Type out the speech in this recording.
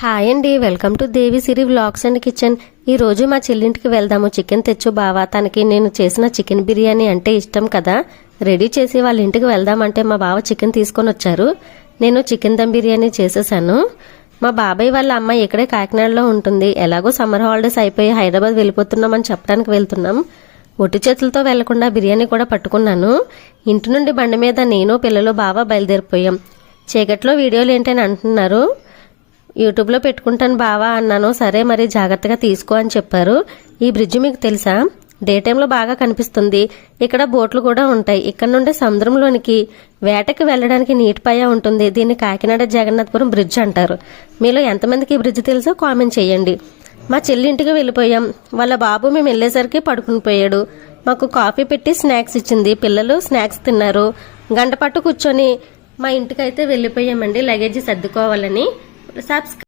Hi అండి welcome to Devi Siri vlogs and kitchen. ఈరోజు మా చెల్లింటికి వెళ్దాము. చికెన్ తెచ్చు బావా. తనకి నేను చేసిన చికెన్ బిర్యానీ అంటే ఇష్టం కదా. రెడీ చేసి వాళ్ళ ఇంటికి వెళ్దామంటే మా బావ చికెన్ తీసుకొని వచ్చారు. నేను చికెన్ దమ్ బిర్యానీ చేసేసాను. మా బాబాయ్ వాళ్ళ అమ్మాయి ఇక్కడే కాకినాడలో ఉంటుంది. ఎలాగో సమ్మర్ హాలిడేస్ అయిపోయి హైదరాబాద్ వెళ్ళిపోతున్నామని చెప్పడానికి వెళ్తున్నాం. ఒట్టి చేతులతో వెళ్ళకుండా బిర్యానీ కూడా పట్టుకున్నాను. ఇంటి నుండి బండి మీద నేను పిల్లలు బావ బయలుదేరిపోయాం. చీకట్లో వీడియోలు ఏంటని అంటున్నారు? యూట్యూబ్లో పెట్టుకుంటాను బావా అన్నాను. సరే మరి జాగ్రత్తగా తీసుకో అని చెప్పారు. ఈ బ్రిడ్జ్ మీకు తెలుసా? డే టైంలో బాగా కనిపిస్తుంది. ఇక్కడ బోట్లు కూడా ఉంటాయి. ఇక్కడ నుండి సముద్రంలోనికి వేటకి వెళ్ళడానికి నీటిపాయ ఉంటుంది. దీన్ని కాకినాడ జగన్నాథపురం బ్రిడ్జ్ అంటారు. మీలో ఎంతమందికి ఈ బ్రిడ్జ్ తెలుసో కామెంట్ చేయండి. మా చెల్లి ఇంటికి వెళ్ళిపోయాం. వాళ్ళ బాబు మేము వెళ్ళేసరికి పడుకుని పోయాడు. మాకు కాఫీ పెట్టి స్నాక్స్ ఇచ్చింది. పిల్లలు స్నాక్స్ తిన్నారు. గంట పట్టు కూర్చొని మా ఇంటికైతే వెళ్ళిపోయామండి. లగేజ్ సర్దుకోవాలని. subscribe.